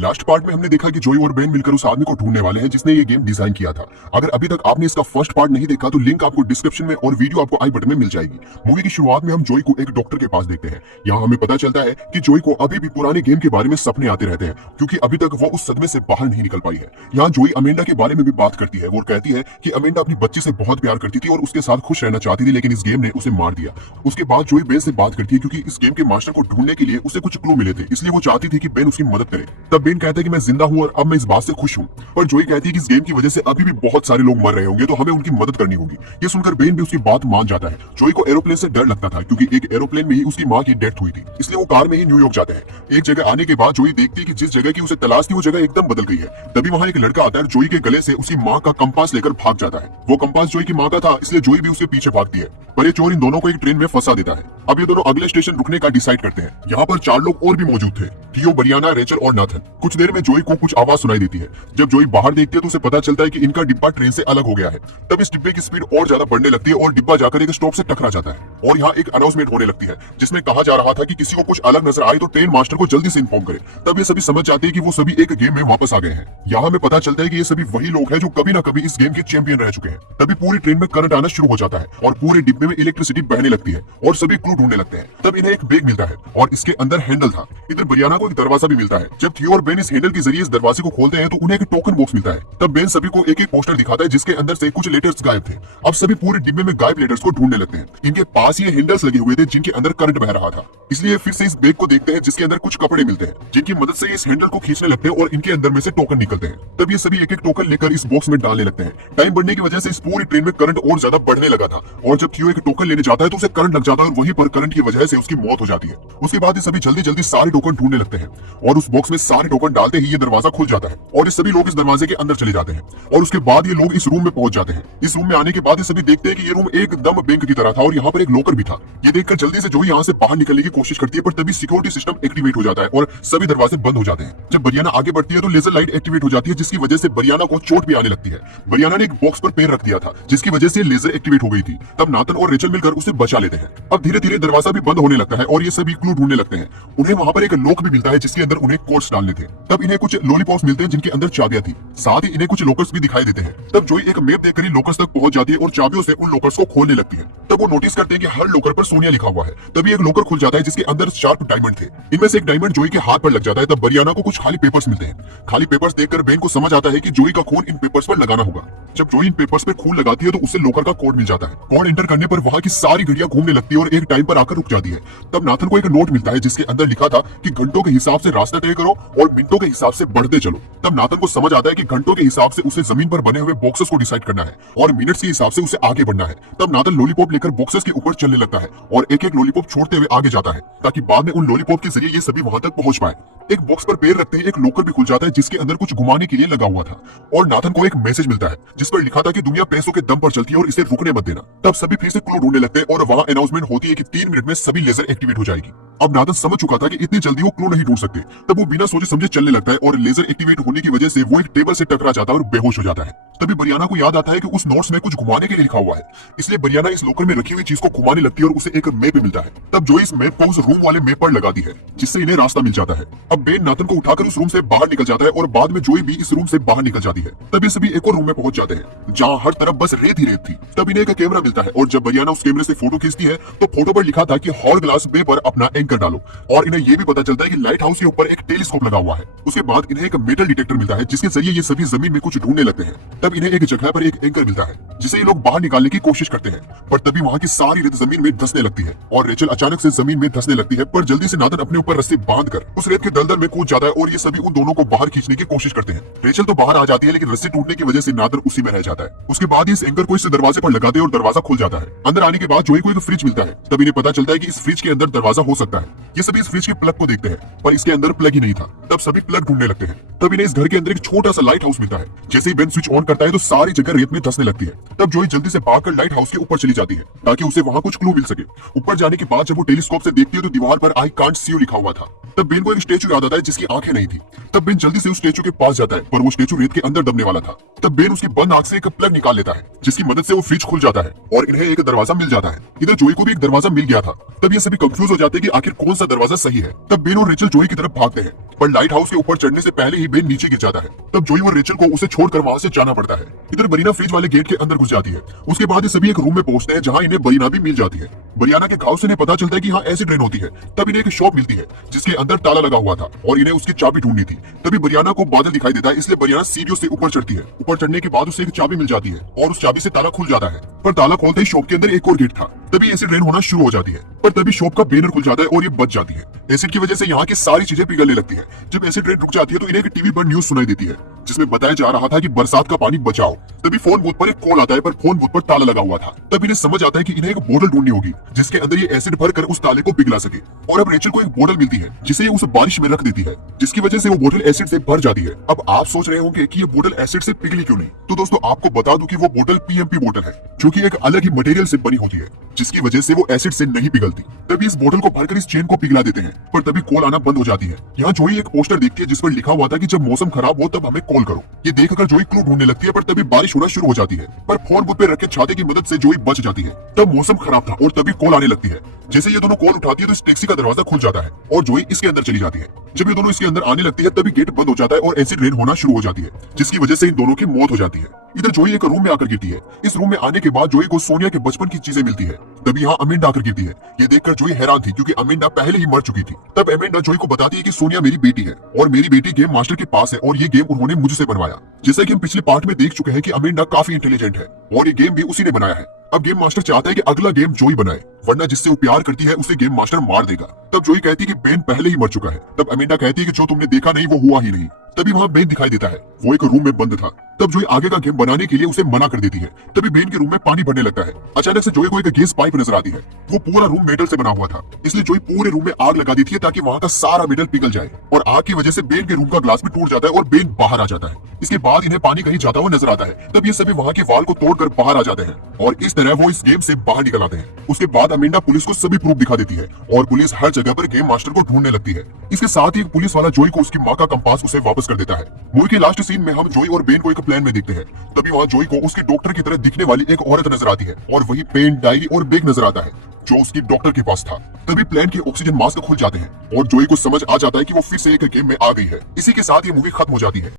Last part में हमने देखा कि जोई और बेन मिलकर उस आदमी को ढूंढने वाले हैं जिसने ये गेम डिजाइन किया था। अगर अभी तक आपने इसका फर्स्ट पार्ट नहीं देखा तो लिंक आपको डिस्क्रिप्शन में और वीडियो आपको आई बटन में मिल जाएगी। मूवी की शुरुआत में हम जोई को एक डॉक्टर के पास देखते हैं। यहाँ हमें पता चलता है कि जोई को अभी भी पुराने गेम के बारे में सपने आते रहते हैं क्योंकि अभी तक वो उस सदमे से बाहर नहीं निकल पाई है। यहाँ जोई अमेंडा के बारे में भी बात करती है। वो कहती है कि अमेंडा अपनी बच्ची से बहुत प्यार करती थी और उसके साथ खुश रहना चाहती थी, लेकिन इस गेम ने उसे मार दिया। उसके बाद जोई बेन से बात करती है क्योंकि इस गेम के मास्टर को ढूंढने के लिए उसे कुछ क्लू मिले थे, इसलिए वो चाहती थी कि बेन उसकी मदद करे। तब बेन कहता है कि मैं जिंदा हूँ और अब मैं इस बात से खुश हूँ। पर जोई कहती है कि इस गेम की वजह से अभी भी बहुत सारे लोग मर रहे होंगे, तो हमें उनकी मदद करनी होगी। ये सुनकर बेन भी उसकी बात मान जाता है। जोई को एरोप्लेन से डर लगता था क्योंकि एक एरोप्लेन में ही उसकी माँ की डेथ हुई थी, इसलिए वो कार में ही न्यूयॉर्क जाते हैं। एक जगह आने के बाद जोई देखती है कि जिस जगह की उसे तलाश थी वो जगह एकदम बदल गई है। तभी वहाँ एक लड़का आता है, जोई के गले से उसकी माँ का कंपास लेकर भाग जाता है। वो कंपास जोई की माँ का था, इसलिए जोई भी उसके पीछे भागती है, पर ये चोर इन दोनों को एक ट्रेन में फंसा देता है। अब ये दोनों अगले स्टेशन रुकने का डिसाइड करते हैं। यहाँ पर 4 लोग और भी मौजूद थे, थियो, ब्रियाना, रेचल और नाथन। कुछ देर में जोई को कुछ आवाज सुनाई देती है। जब जोई बाहर देखती है तो उसे पता चलता है कि इनका डिब्बा ट्रेन से अलग हो गया है। तब इस डिब्बे की स्पीड और ज्यादा बढ़ने लगती है और डिब्बा जाकर एक स्टॉप से टकरा जाता है और यहाँ एक अनाउंसमेंट होने लगती है जिसमें कहा जा रहा था कि किसी को कुछ अलग नजर आए तो ट्रेन मास्टर को जल्दी से इन्फॉर्म करे। तब ये सभी समझ जाते हैं कि वो सभी एक गेम में वापस आ गए हैं। यहाँ हमें पता चलता है कि ये सभी वही लोग हैं जो कभी ना कभी इस गेम के चैंपियन रह चुके हैं। तभी पूरी ट्रेन में करंट आना शुरू हो जाता है और पूरे डिब्बे में इलेक्ट्रिसिटी बहने लगती है और सभी क्लू ढूंढने लगते हैं। तब इन्हें एक बैग मिलता है और इसके अंदर हैंडल था। इधर ब्रियाना को एक दरवाजा भी मिलता है। जब थियो और बेन इस हैंडल के जरिए इस दरवाजे को खोलते हैं तो उन्हें एक टोकन बॉक्स मिलता है। तब बेन सभी को एक एक पोस्टर दिखाता है जिसके अंदर से कुछ लेटर्स गायब थे। अब सभी पूरे डिब्बे में गायब लेटर्स को ढूंढने लगते हैं। इनके पास ये हैंडल्स लगे हुए थे जिनके अंदर करंट बह रहा था, इसलिए फिर से इस बैग को देखते हैं जिसके अंदर कुछ कपड़े मिलते हैं जिनकी मदद से इस हैंडल को खींचने लगते हैं और इनके अंदर में से टोकन निकलते हैं। तब ये सभी एक एक टोकन लेकर इस बॉक्स में डालने लगते हैं। टाइम बढ़ने की वजह से इस पूरी ट्रेन में करंट और ज्यादा बढ़ने लगा था और जब थियो एक टोकन लेने जाता है तो उसे करंट लग जाता है और वहीं पर करंट की वजह से उसकी मौत हो जाती है। उसके बाद ये सभी जल्दी जल्दी सारे टोकन ढूंढने लगते हैं और उस बॉक्स में सारे टोकन डालते ही ये दरवाजा खुल जाता है और ये सभी लोग इस दरवाजे के अंदर चले जाते हैं और उसके बाद ये लोग इस रूम में पहुंच जाते हैं। इस रूम में आने के बाद ये सभी देखते हैं कि ये रूम एकदम बैंक की तरह था और यहाँ पर एक लॉकर भी था। ये देखकर जल्दी से जोई यहाँ से बाहर निकलने की कोशिश करती है, पर तभी सिक्योरिटी सिस्टम एक्टिवेट हो जाता है और सभी दरवाजे बंद हो जाते हैं। जब ब्रियाना आगे बढ़ती है तो लेजर लाइट एक्टिवेट हो जाती है जिसकी वजह से ब्रियाना को चोट भी आने लगती है। ब्रियाना ने एक बॉक्स पर पैर रख दिया था जिसकी वजह से लेजर एक्टिवेट हो गई थी। तब नाथन और रेचल मिलकर उसे बचा लेते हैं। अब धीरे धीरे दरवाजा भी बंद होने लगता है और ये सभी क्लू ढूंढने लगते हैं। उन्हें वहाँ पर एक लॉक भी मिलता है जिसके अंदर उन्हें कोड्स डालने थे। तब इन्हें कुछ लॉलीपॉप्स मिलते हैं जिनके अंदर चाबियां थी। साथ ही इन्हें कुछ लॉकर्स भी दिखाई देते हैं। तब जोई एक मैप देखकर लॉकर्स तक पहुंच जाती है और चाबियों से उन लॉकर्स को खोलने लगती है। तब वो नोटिस करते हैं कि हर लॉकर पर सोनिया लिखा हुआ है। तभी एक लॉकर खुल जाता है जिसके अंदर शार्प डायमंड थे। इनमें से एक डायमंड जोई के हाथ पर लग जाता है। तब ब्रियाना को कुछ खाली पेपर्स मिलते हैं। खाली पेपर्स देखकर बेन को समझ आता है कि जोई का खून इन पेपर्स पर लगाना होगा। जब जोई इन पेपर्स पे खून लगाती है तो उसे लॉकर का कोड मिल जाता है। कोड एंटर करने पर वहाँ की सारी घड़ियां घूमने लगती है और एक टाइम पर आकर रुक जाती है। तब नाथन को एक नोट मिलता है जिसके अंदर लिखा था कि घंटों के हिसाब से रास्ता तय करो और मिनटों के हिसाब से बढ़ते चलो। तब नाथन को समझ आता है कि घंटों के हिसाब से उसे जमीन पर बने हुए बॉक्सेस को डिसाइड करना है और मिनट्स के हिसाब से उसे आगे बढ़ना है। तब नाथन लॉलीपॉप लेकर बॉक्सेस के ऊपर चलने लगता है और एक एक लॉलीपॉप छोड़ते हुए आगे जाता है ताकि बाद में उन लॉलीपॉप के जरिए ये सभी वहां तक पहुंच पाए। एक बॉक्स पर पैर रखते ही एक लॉकर भी खुल जाता है जिसके अंदर कुछ घुमाने के लिए लगा हुआ था और नाथन को एक मैसेज मिलता है जिस पर लिखा था कि दुनिया पैसों के दम पर चलती है और इसे रुकने मत देना। तब सभी फिर से क्लू ढूंढने लगते हैं और वहां अनाउंसमेंट होती है कि 3 मिनट में सभी लेजर एक्टिवेट हो जाएगी। अब नाथन समझ चुका था कि इतनी जल्दी वो क्लू नहीं ढूंढ सकते। तब वो बिना सोचे समझे चलने लगता है और लेजर एक्टिवेट होने की वजह से वो एक टेबल से टकरा जाता है और बेहोश हो जाता है। तभी ब्रियाना को याद आता है कि उस नोट्स में कुछ घुमाने के लिए लिखा हुआ है, इसलिए ब्रियाना इस लॉकर में रखी हुई चीज को घुमाने लगती है और उसे एक मैप मिलता है। तब जो इस मैप को उस रूम वाले मैप पर लगाती है जिससे इन्हें रास्ता मिल जाता है। अब बेन नाथन को उठाकर उस रूम से बाहर निकल जाता है और बाद में जोई भी इस रूम से बाहर निकल जाती है। तब ये सभी एक और रूम में पहुंच जाते हैं जहाँ हर तरफ बस रेत ही रेत थी। तब इन्हें एक कैमरा मिलता है और जब ब्रियाना उस कैमरे से फोटो खींचती है तो फोटो पर लिखा था कि हॉल ग्लास बे पर अपना एंकर डालो और इन्हें ये भी पता चलता है कि लाइट हाउस के ऊपर एक टेलीस्कोप लगा हुआ है। उसके बाद इन्हें एक मेटल डिटेक्टर मिलता है जिसके जरिए ये सभी जमीन में कुछ ढूंढने लगते हैं। तब इन्हें एक जगह पर एक एंकर मिलता है जिसे ये लोग बाहर निकालने की कोशिश करते हैं, पर तभी वहाँ की सारी रेत जमीन में धंसने लगती है और रेचल अचानक से जमीन में धंसने लगती है। पर जल्दी से नाथन अपने ऊपर रस्सी बांधकर उस रेत के दलदल में कूद जाता है और ये सभी उन दोनों को बाहर खींचने की कोशिश करते हैं। रेचल तो बाहर आ जाती है लेकिन रस्सी टूटने की वजह से नाथन उसी में रह जाता है। उसके बाद इस एंकर को इस दरवाजे पर लगाते हैं और दरवाजा खुल जाता है। अंदर आने के बाद जोई को एक फ्रिज मिलता है। तब इन्हें पता चलता है कि इस फ्रिज के अंदर दरवाजा हो सकता है। ये सभी इस फ्रिज के प्लग को देखते हैं पर इसके अंदर प्लग ही नहीं था। तब सभी प्लग ढूंढने लगते हैं। तब इन्हें इस घर के अंदर एक छोटा सा लाइट हाउस मिलता है। जैसे ही बेन स्विच ऑन करता है तो सारी जगह रेत में धंसने लगती है। तब जोई जल्दी से भागकर लाइट हाउस के ऊपर चली जाती है ताकि उसे वहां कुछ क्लू मिल सके। ऊपर जाने के बाद जब वो टेलीस्कोप से देखती है तो दीवार पर आई कांट सी यू लिखा हुआ था। तब बेन को एक स्टेचू याद आता है जिसकी आंखें नहीं थी। तब बेन जल्दी से उस स्टेचू के पास जाता है पर वो स्टेचू रेत के अंदर दबने वाला था। तब बेन उसकी बंद आंख से एक प्लग निकाल लेता है जिसकी मदद से वो फ्रिज खुल जाता है और इन्हें एक दरवाजा मिल जाता है। इधर जोई को भी एक दरवाजा मिल गया था। तब ये सभी कंफ्यूज हो जाते हैं कि आखिर कौन सा दरवाजा सही है। तब बेन और रेचल जोई की तरफ भागते हैं पर लाइट हाउस के ऊपर चढ़ने से पहले ही बेन नीचे गिर जाता है। तब जोई और रेचल को उसे छोड़कर वहां से जाना पड़ता है। इधर बरीना फ्रिज वाले गेट के अंदर घुस जाती है। उसके बाद ये सभी एक रूम में पहुंचते हैं जहां इन्हें बरीना भी मिल जाती है। बरियाना के घाव से इन्हें पता चलता है कि यहाँ एसिड रेन होती है। तब इन्हें एक शॉप मिलती है जिसके अंदर ताला लगा हुआ था और इन्हें उसकी चाबी ढूंढनी थी। तभी बरियाना को बादल दिखाई देता है इसलिए बरियाना सीढ़ियों से ऊपर चढ़ती है। ऊपर चढ़ने के बाद उसे एक चाबी मिल जाती है और उस चाबी से ताला खुल जाता है। पर ताला खोलते ही शॉप के अंदर एक और गेट था। तभी एसिड रेन होना शुरू हो जाती है पर तभी शॉप का बैनर खुल जाता है और ये बच जाती है। एसिड की वजह से यहाँ की सारी चीजें पिघलने लगती है। जब एसिड रेन रुक जाती है तो इन्हें एक टीवी पर न्यूज सुनाई देती है जिसमें बताया जा रहा था कि बरसात का पानी बचाओ। तभी फोन बूथ पर एक कॉल आता है पर फोन बूथ पर ताला लगा हुआ था। तब इन्हें समझ आता है कि इन्हें एक बोतल ढूंढनी होगी जिसके अंदर ये एसिड भर कर उस ताले को पिघला सके। और अब रेचल को एक बोतल मिलती है जिसे ये उस बारिश में रख देती है जिसकी वजह से वो बोतल एसिड से भर जाती है। अब आप सोच रहे होंगे कि ये बोतल एसिड से पिघली क्यों नहीं, तो दोस्तों आपको बता दूं कि वो बोतल पीएमपी बोतल है जो कि एक अलग ही मटेरियल से बनी होती है जिसकी वजह से वो एसिड से नहीं पिघलती। तभी इस बोतल को भरकर इस चेन को पिघला देते हैं पर तभी कॉल आना बंद हो जाती है। यहाँ जोई एक पोस्टर देखती है जिस पर लिखा हुआ था कि जब मौसम खराब हो तब हमें कॉल करो। ये देखकर जोई क्लू ढूंढने लगती है पर तभी बारिश होना शुरू हो जाती है पर फोन बूथ पे रखे छाते की मदद से जोई बच जाती है। तब मौसम खराब था और तभी कॉल आने लगती है। जैसे ये दोनों कॉल उठाती है तो इस टैक्सी का दरवाजा खुल जाता है और जोई इसके अंदर चली जाती है। जब ये दोनों इसके अंदर आने लगती है तभी गेट बंद हो जाता है और एसिड रेन होना शुरू हो जाती है जिसकी वजह से इन दोनों की मौत हो जाती है। इधर जोई एक रूम में आकर गिरती है। इस रूम में आने के बाद जोई को सोनिया के बचपन की चीजें मिलती है। तभी यहाँ अमेंडा आकर गिरती है। ये देखकर जोई हैरान थी क्योंकि अमेंडा पहले ही मर चुकी थी। तब अमेंडा जोई को बताती है कि सोनिया मेरी बेटी है और मेरी बेटी गेम मास्टर के पास है और ये गेम उन्होंने मुझसे बनवाया। जैसा कि हम पिछले पार्ट में देख चुके हैं कि अमेंडा काफी इंटेलिजेंट है और ये गेम भी उसी ने बनाया है। अब गेम मास्टर चाहता है कि अगला गेम जोई बनाए वरना जिससे वो प्यार करती है उसे गेम मास्टर मार देगा। तब जोई कहती है कि बेन पहले ही मर चुका है। तब अमेंडा कहती है कि जो तुमने देखा नहीं वो हुआ ही नहीं। तभी वहाँ बेन दिखाई देता है, वो एक रूम में बंद था। तब जोई आगे का गेम बनाने के लिए उसे मना कर देती है। तभी बेन के रूम में पानी भरने लगता है। अचानक से जोई को एक गैस पाइप नजर आती है। वो पूरा रूम मेटल से बना हुआ था इसलिए जोई पूरे रूम में आग लगा देती है ताकि वहाँ का सारा मेटल पिघल जाए और आग की वजह से बेन के रूम का ग्लास भी टूट जाता है और बेन बाहर आ जाता है। इसके बाद इन्हें पानी कहीं जाता हुआ नजर आता है। तब ये सभी वहाँ के वाल को तोड़कर बाहर आ जाते हैं और इस तरह वो इस गेम से बाहर निकल आते हैं। उसके बाद अमेंडा पुलिस को सभी प्रूफ दिखा देती है और पुलिस हर जगह पर गेम मास्टर को ढूंढने लगती है। इसके साथ ही एक पुलिस वाला जोई को उसकी माँ का कंपास उसे वापस कर देता है। मूवी के लास्ट सीन में हम जोई और बेन को एक प्लेन में देखते हैं। तभी वहाँ जोई को उसके डॉक्टर की तरह दिखने वाली एक औरत नजर आती है और वही पेन, डायरी और बैग नजर आता है जो उसकी डॉक्टर के पास था। तभी प्लेन के ऑक्सीजन मास्क खुल जाते हैं और जोई को समझ आ जाता है कि वो फिर से एक गेम में आ गई है। इसी के साथ ये मूवी खत्म हो जाती है।